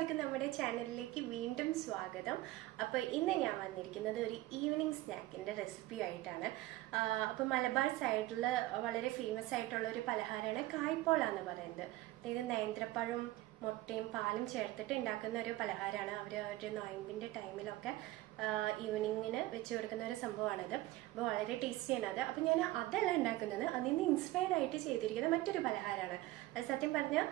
എല്ലാവർക്കും നമ്മുടെ ചാനലിലേക്ക് വീണ്ടും സ്വാഗതം. അപ്പോൾ ഇന്ന് ഞാൻ വന്നിരിക്കുന്നത് ഒരു ഈവനിങ് സ്നാക്കിൻ്റെ റെസിപ്പി ആയിട്ടാണ്. അപ്പോൾ മലബാർ സൈഡിൽ വളരെ ഫേമസ് ആയിട്ടുള്ള ഒരു പലഹാരമാണ് കായ്പോള എന്ന് പറയുന്നത്. അതായത് നേന്ത്രപ്പഴവും മുട്ടയും പാലും ചേർത്തിട്ട് ഉണ്ടാക്കുന്ന ഒരു പലഹാരമാണ്. അവരുടെ നോയമ്പിൻ്റെ ടൈമിലൊക്കെ ഈവനിങ്ങിന് വെച്ച് കൊടുക്കുന്ന ഒരു സംഭവമാണത്. അപ്പോൾ വളരെ ടേസ്റ്റിയാണ് അത്. അപ്പോൾ ഞാൻ അതല്ല ഉണ്ടാക്കുന്നത്, അതിൽ നിന്ന് ഇൻസ്പയർഡ് ആയിട്ട് ചെയ്തിരിക്കുന്ന മറ്റൊരു പലഹാരമാണ്. അത് സത്യം പറഞ്ഞാൽ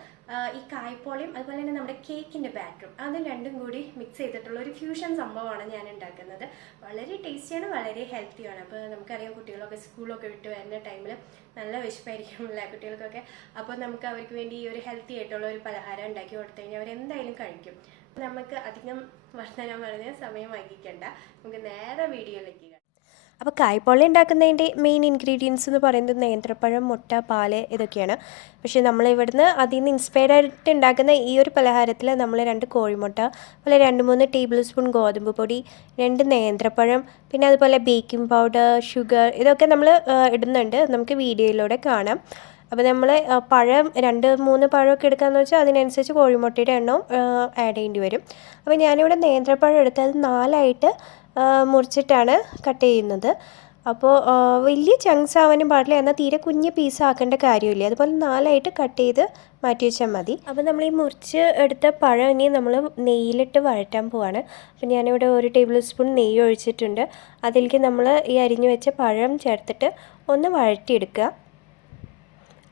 ഈ കായ്പോളയും അതുപോലെ തന്നെ നമ്മുടെ കേക്കിൻ്റെ ബാറ്ററും അതും രണ്ടും കൂടി മിക്സ് ചെയ്തിട്ടുള്ള ഒരു ഫ്യൂഷൻ സംഭവമാണ് ഞാൻ ഉണ്ടാക്കുന്നത്. വളരെ ടേസ്റ്റിയാണ്, വളരെ ഹെൽത്തിയാണ്. അപ്പോൾ നമുക്കറിയാം, കുട്ടികളൊക്കെ സ്കൂളൊക്കെ വിട്ട് വരുന്ന ടൈമിൽ നല്ല വിശപ്പായിരിക്കുമല്ലേ കുട്ടികൾക്കൊക്കെ. അപ്പോൾ നമുക്ക് അവർക്ക് വേണ്ടി ഈ ഒരു ഹെൽത്തി ആയിട്ടുള്ള ഒരു പലഹാരം ഉണ്ടാക്കി കൊടുത്തു കഴിഞ്ഞാൽ അവരെന്തായാലും കഴിക്കും. നമുക്ക് അധികം വർത്തമാനം പറഞ്ഞ സമയം വൈകിക്കണ്ട, നമുക്ക് നേരെ വീഡിയോയിലേക്ക്. അപ്പോൾ കായ്പോള ഉണ്ടാക്കുന്നതിൻ്റെ മെയിൻ ഇൻഗ്രീഡിയൻസ് എന്ന് പറയുന്നത് നേന്ത്രപ്പഴം, മുട്ട, പാല് ഇതൊക്കെയാണ്. പക്ഷേ നമ്മളിവിടുന്ന് അതിൽ നിന്ന് ഇൻസ്പയർഡ് ആയിട്ട് ഉണ്ടാക്കുന്ന ഈ ഒരു പലഹാരത്തിൽ നമ്മൾ 2 കോഴിമുട്ട, അതുപോലെ 2-3 ടേബിൾ സ്പൂൺ ഗോതമ്പ് പൊടി, 2 നേന്ത്രപ്പഴം, പിന്നെ അതുപോലെ ബേക്കിംഗ് പൗഡർ, ഷുഗർ ഇതൊക്കെ നമ്മൾ ഇടുന്നുണ്ട്. നമുക്ക് വീഡിയോയിലൂടെ കാണാം. അപ്പോൾ നമ്മൾ പഴം 2-3 പഴമൊക്കെ എടുക്കാമെന്ന് വെച്ചാൽ അതിനനുസരിച്ച് കോഴിമുട്ടയുടെ എണ്ണവും ആഡ് ചെയ്യേണ്ടി വരും. അപ്പോൾ ഞാനിവിടെ നേന്ത്രപ്പഴം എടുത്ത് അത് 4ആയിട്ട് മുറിച്ചിട്ടാണ് കട്ട് ചെയ്യുന്നത്. അപ്പോൾ വലിയ ചങ്ക്സ് ആവാനും പാടില്ല, എന്നാൽ തീരെ കുഞ്ഞ് പീസ് ആക്കേണ്ട കാര്യമില്ല. അതുപോലെ 4ആയിട്ട് കട്ട് ചെയ്ത് മാറ്റി വെച്ചാൽ മതി. അപ്പോൾ നമ്മൾ ഈ മുറിച്ച് എടുത്ത പഴം ഇനി നമ്മൾ നെയ്യിലിട്ട് വഴറ്റാൻ പോവാണ്. അപ്പോൾ ഞാനിവിടെ 1 ടേബിൾ സ്പൂൺ നെയ്യ് ഒഴിച്ചിട്ടുണ്ട്. അതിലേക്ക് നമ്മൾ ഈ അരിഞ്ഞു വെച്ച പഴം ചേർത്തിട്ട് ഒന്ന് വഴറ്റിയെടുക്കുക.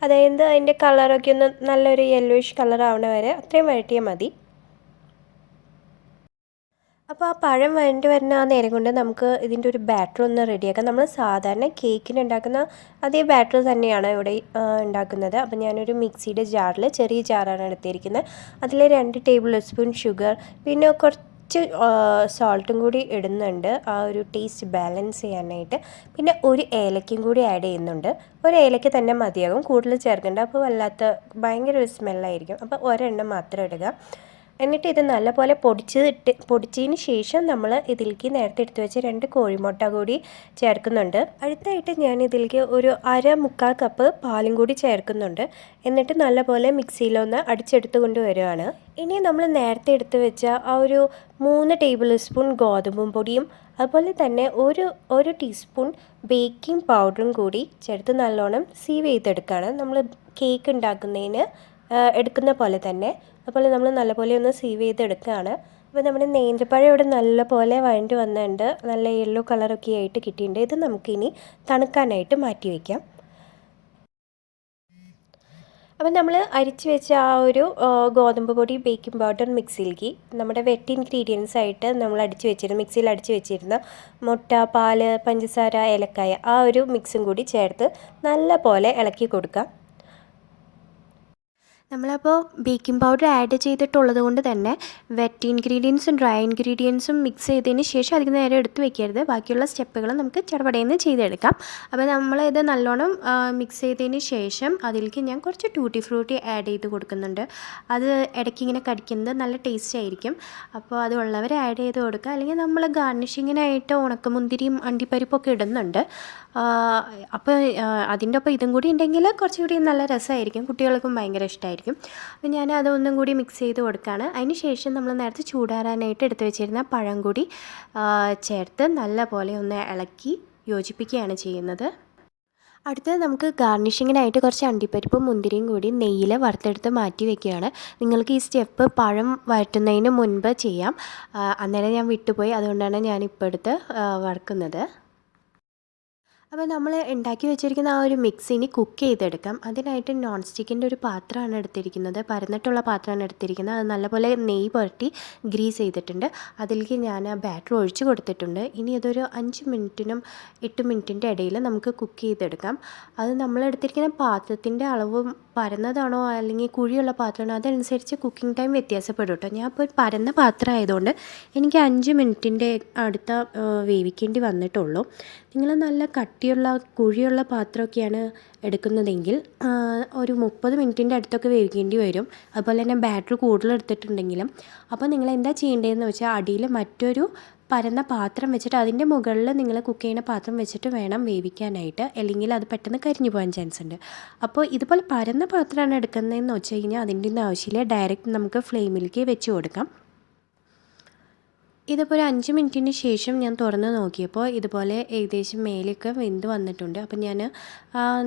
അതായത് അതിൻ്റെ കളറൊക്കെ ഒന്ന് നല്ലൊരു യെല്ലോയിഷ് കളർ ആവണ വരെ അത്രയും വഴറ്റിയാൽ മതി. അപ്പോൾ ആ പഴം വഴണ്ടി വരുന്ന ആ നേരം കൊണ്ട് നമുക്ക് ഇതിൻ്റെ ഒരു ബാറ്റർ ഒന്ന് റെഡിയാക്കാം. നമ്മൾ സാധാരണ കേക്കിന് ഉണ്ടാക്കുന്ന അതേ ബാറ്റർ തന്നെയാണ് ഇവിടെ ഉണ്ടാക്കുന്നത്. അപ്പോൾ ഞാനൊരു മിക്സിയുടെ ജാറിൽ, ചെറിയ ജാറാണ് എടുത്തിരിക്കുന്നത്, അതിൽ 2 ടേബിൾ സ്പൂൺ ഷുഗർ, പിന്നെ കുറച്ച് സോൾട്ടും കൂടി ഇടുന്നുണ്ട് ആ ഒരു ടേസ്റ്റ് ബാലൻസ് ചെയ്യാനായിട്ട്. പിന്നെ 1 ഏലക്കയും കൂടി ആഡ് ചെയ്യുന്നുണ്ട്. 1 ഏലക്ക തന്നെ മതിയാകും, കൂടുതൽ ചേർക്കേണ്ട. അപ്പോൾ ഭയങ്കര ഒരു സ്മെല്ലായിരിക്കും. അപ്പോൾ ഒരെണ്ണം മാത്രം ഇടുക. എന്നിട്ട് ഇത് നല്ലപോലെ പൊടിച്ചതിന് ശേഷം നമ്മൾ ഇതിലേക്ക് നേരത്തെ എടുത്തു വെച്ച 2 കോഴിമുട്ട കൂടി ചേർക്കുന്നുണ്ട്. അടുത്തായിട്ട് ഞാൻ ഇതിലേക്ക് ഒരു മുക്കാൽ കപ്പ് പാലും കൂടി ചേർക്കുന്നുണ്ട്. എന്നിട്ട് നല്ലപോലെ മിക്സിയിലൊന്ന് അടിച്ചെടുത്ത് കൊണ്ടുവരികയാണ്. ഇനി നമ്മൾ നേരത്തെ എടുത്ത് വെച്ച ആ ഒരു 3 ടേബിൾ സ്പൂൺ ഗോതമ്പും പൊടിയും അതുപോലെ തന്നെ ഒരു ടീസ്പൂൺ ബേക്കിംഗ് പൗഡറും കൂടി ചേർത്ത് നല്ലോണം സീവ് ചെയ്തെടുക്കുകയാണ്. നമ്മൾ കേക്ക് ഉണ്ടാക്കുന്നതിന് എടുക്കുന്ന പോലെ തന്നെ. അതുപോലെ നമ്മൾ നല്ലപോലെ ഒന്ന് സീവ് ചെയ്തെടുക്കുകയാണ്. അപ്പോൾ നമ്മുടെ നേന്ത്രപ്പഴം ഇവിടെ നല്ലപോലെ വഴണ്ട് വന്നിട്ടുണ്ട്, നല്ല യെല്ലോ കളറൊക്കെ ആയിട്ട് കിട്ടിയിട്ടുണ്ട്. ഇത് നമുക്കിനി തണുക്കാനായിട്ട് മാറ്റി വയ്ക്കാം. അപ്പോൾ നമ്മൾ അരിച്ച് വെച്ച ആ ഒരു ഗോതമ്പ് പൊടി, ബേക്കിംഗ് പൗഡർ മിക്സിയിലേക്ക് നമ്മുടെ വെറ്റ് ഇൻഗ്രീഡിയൻസ് ആയിട്ട് നമ്മൾ മിക്സിയിൽ അടിച്ച് വെച്ചിരുന്ന മുട്ട, പാല്, പഞ്ചസാര, ഏലക്കായ ആ ഒരു മിക്സും കൂടി ചേർത്ത് നല്ലപോലെ ഇളക്കി കൊടുക്കാം. നമ്മളപ്പോൾ ബേക്കിംഗ് പൗഡർ ആഡ് ചെയ്തിട്ടുള്ളത് കൊണ്ട് തന്നെ വെറ്റ് ഇൻഗ്രീഡിയൻസും ഡ്രൈ ഇൻഗ്രീഡിയൻസും മിക്സ് ചെയ്തതിന് ശേഷം അതിന് നേരെ എടുത്ത് വെക്കരുത്. ബാക്കിയുള്ള സ്റ്റെപ്പുകൾ നമുക്ക് ചടപടയെന്ന് ചെയ്തെടുക്കാം. അപ്പോൾ നമ്മളിത് നല്ലോണം മിക്സ് ചെയ്തതിന് ശേഷം അതിലേക്ക് ഞാൻ കുറച്ച് ടൂട്ടി ഫ്രൂട്ടി ആഡ് ചെയ്ത് കൊടുക്കുന്നുണ്ട്. അത് ഇടയ്ക്ക് ഇങ്ങനെ കടിക്കുന്നത് നല്ല ടേസ്റ്റ് ആയിരിക്കും. അപ്പോൾ അതുള്ളവർ ആഡ് ചെയ്ത് കൊടുക്കുക. അല്ലെങ്കിൽ നമ്മൾ ഗാർണിഷിങ്ങിനായിട്ട് ഉണക്കമുന്തിരിയും അണ്ടിപ്പരിപ്പൊക്കെ ഇടുന്നുണ്ട്. അപ്പോൾ അതിൻ്റെ ഒപ്പം ഇതും കൂടി ഉണ്ടെങ്കിൽ കുറച്ചുകൂടി നല്ല രസമായിരിക്കും, കുട്ടികൾക്കും ഭയങ്കര ഇഷ്ടമായിരിക്കും. അപ്പോൾ ഞാൻ അതൊന്നും കൂടി മിക്സ് ചെയ്ത് കൊടുക്കുകയാണ്. അതിന് ശേഷം നമ്മൾ നേരത്തെ ചൂടാറാനായിട്ട് എടുത്ത് വെച്ചിരുന്ന പഴം കൂടി ചേർത്ത് നല്ലപോലെ ഒന്ന് ഇളക്കി യോജിപ്പിക്കുകയാണ് ചെയ്യുന്നത്. അടുത്തത് നമുക്ക് ഗാർണിഷിങ്ങിനായിട്ട് കുറച്ച് അണ്ടിപ്പരിപ്പും മുന്തിരിയും കൂടി നെയ്യിൽ വറുത്തെടുത്ത് മാറ്റി വയ്ക്കുകയാണ്. നിങ്ങൾക്ക് ഈ സ്റ്റെപ്പ് പഴം വഴറ്റുന്നതിന് മുൻപ് ചെയ്യാം. അന്നേരം ഞാൻ വിട്ടുപോയി, അതുകൊണ്ടാണ് ഞാനിപ്പോൾ എടുത്ത് വറുക്കുന്നത്. അപ്പോൾ നമ്മൾ ഉണ്ടാക്കി വെച്ചിരിക്കുന്ന ആ ഒരു മിക്സ് ഇനി കുക്ക് ചെയ്തെടുക്കാം. അതിനായിട്ട് നോൺ സ്റ്റിക്കിൻ്റെ ഒരു പാത്രമാണ് എടുത്തിരിക്കുന്നത്, പരന്നിട്ടുള്ള പാത്രമാണ് എടുത്തിരിക്കുന്നത്. അത് നല്ലപോലെ നെയ്യ് പുരട്ടി ഗ്രീസ് ചെയ്തിട്ടുണ്ട്. അതിലേക്ക് ഞാൻ ആ ബാറ്റർ ഒഴിച്ച് കൊടുത്തിട്ടുണ്ട്. ഇനി അതൊരു 5 മിനിറ്റിനും 8 മിനിറ്റിൻ്റെ ഇടയിൽ നമുക്ക് കുക്ക് ചെയ്തെടുക്കാം. അത് നമ്മളെടുത്തിരിക്കുന്ന പാത്രത്തിൻ്റെ അളവും പരന്നതാണോ അല്ലെങ്കിൽ കുഴിയുള്ള പാത്രമാണോ അതനുസരിച്ച് കുക്കിംഗ് ടൈം വ്യത്യാസപ്പെടും കേട്ടോ. ഞാൻ ഇപ്പോൾ പരന്ന പാത്രം ആയതുകൊണ്ട് എനിക്ക് 5 മിനിറ്റിൻ്റെ അടുത്ത വേവിക്കേണ്ടി വന്നിട്ടുള്ളൂ. നിങ്ങൾ നല്ല കട്ടിയുള്ള കുഴിയുള്ള പാത്രമൊക്കെയാണ് എടുക്കുന്നതെങ്കിൽ ഒരു 30 മിനിറ്റിൻ്റെ അടുത്തൊക്കെ വേവിക്കേണ്ടി വരും. അതുപോലെ തന്നെ ബാറ്റർ കൂടുതൽ എടുത്തിട്ടുണ്ടെങ്കിലും. അപ്പോൾ നിങ്ങൾ എന്താ ചെയ്യേണ്ടതെന്ന് വെച്ചാൽ അടിയിൽ മറ്റൊരു പരന്ന പാത്രം വെച്ചിട്ട് അതിൻ്റെ മുകളിൽ നിങ്ങൾ കുക്ക് ചെയ്യുന്ന പാത്രം വെച്ചിട്ട് വേണം വേവിക്കാനായിട്ട്, അല്ലെങ്കിൽ അത് പെട്ടെന്ന് കരിഞ്ഞു പോകാൻ ചാൻസ് ഉണ്ട്. അപ്പോൾ ഇതുപോലെ പരന്ന പാത്രമാണ് എടുക്കുന്നതെന്ന് വെച്ച് കഴിഞ്ഞാൽ അതിൻ്റെ ഒന്നും ആവശ്യമില്ല, ഡയറക്റ്റ് നമുക്ക് ഫ്ലെയിമിലേക്ക് വെച്ച് കൊടുക്കാം. ഇതിപ്പോൾ ഒരു 5 മിനിറ്റിന് ശേഷം ഞാൻ തുറന്ന് നോക്കിയപ്പോൾ ഇതുപോലെ ഏകദേശം മേലെയൊക്കെ വെന്ത് വന്നിട്ടുണ്ട്. അപ്പോൾ ഞാൻ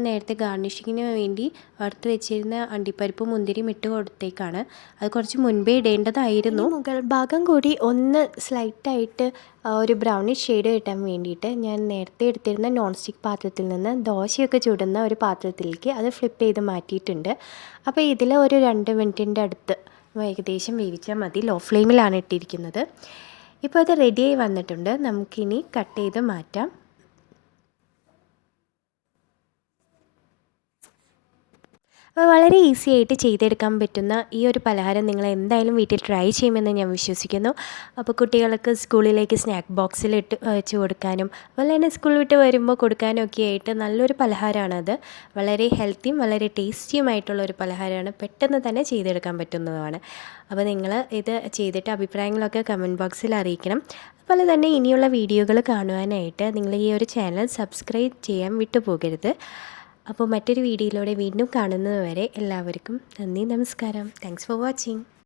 നേരത്തെ ഗാർണിഷിങ്ങിന് വേണ്ടി വറുത്ത് വെച്ചിരുന്ന അണ്ടിപ്പരിപ്പ് മുന്തിരിയും ഇട്ട് കൊടുത്തേക്കാണ്. അത് കുറച്ച് മുൻപേ ഇടേണ്ടതായിരുന്നു. മുകൾ ഭാഗം കൂടി ഒന്ന് സ്ലൈറ്റായിട്ട് ഒരു ബ്രൗണിഷ് ഷെയ്ഡ് കിട്ടാൻ വേണ്ടിയിട്ട് ഞാൻ നേരത്തെ എടുത്തിരുന്ന നോൺ സ്റ്റിക്ക് പാത്രത്തിൽ നിന്ന് ദോശയൊക്കെ ചുടുന്ന ഒരു പാത്രത്തിലേക്ക് അത് ഫ്ലിപ്പ് ചെയ്ത് മാറ്റിയിട്ടുണ്ട്. അപ്പോൾ ഇതിൽ ഒരു 2 മിനിറ്റിൻ്റെ അടുത്ത് ഏകദേശം വേവിച്ചാൽ മതി. ലോ ഫ്ലെയിമിലാണ് ഇട്ടിരിക്കുന്നത്. ഇപ്പോൾ അത് റെഡിയായി വന്നിട്ടുണ്ട്. നമുക്കിനി കട്ട് ചെയ്ത് മാറ്റാം. അപ്പോൾ വളരെ ഈസി ആയിട്ട് ചെയ്തെടുക്കാൻ പറ്റുന്ന ഈ ഒരു പലഹാരം നിങ്ങൾ എന്തായാലും വീട്ടിൽ ട്രൈ ചെയ്യുമെന്ന് ഞാൻ വിശ്വസിക്കുന്നു. അപ്പോൾ കുട്ടികൾക്ക് സ്കൂളിലേക്ക് സ്നാക്ക് ബോക്സിൽ ഇട്ട് വെച്ച് കൊടുക്കാനും അതുപോലെ തന്നെ സ്കൂൾ വിട്ട് വരുമ്പോൾ കൊടുക്കാനും ഒക്കെ ആയിട്ട് നല്ലൊരു പലഹാരമാണത്. വളരെ ഹെൽത്തിയും വളരെ ടേസ്റ്റിയുമായിട്ടുള്ളൊരു പലഹാരമാണ്, പെട്ടെന്ന് തന്നെ ചെയ്തെടുക്കാൻ പറ്റുന്നതുമാണ്. അപ്പോൾ നിങ്ങൾ ഇത് ചെയ്തിട്ട് അഭിപ്രായങ്ങളൊക്കെ കമൻറ്റ് ബോക്സിൽ അറിയിക്കണം. അതുപോലെ തന്നെ ഇനിയുള്ള വീഡിയോകൾ കാണുവാനായിട്ട് നിങ്ങൾ ഈ ഒരു ചാനൽ സബ്സ്ക്രൈബ് ചെയ്യാൻ വിട്ടുപോകരുത്. അപ്പോൾ മറ്റൊരു വീഡിയോയിലൂടെ വീണ്ടും കാണുന്നത് വരെ എല്ലാവർക്കും നന്ദി, നമസ്കാരം. Thanks for watching.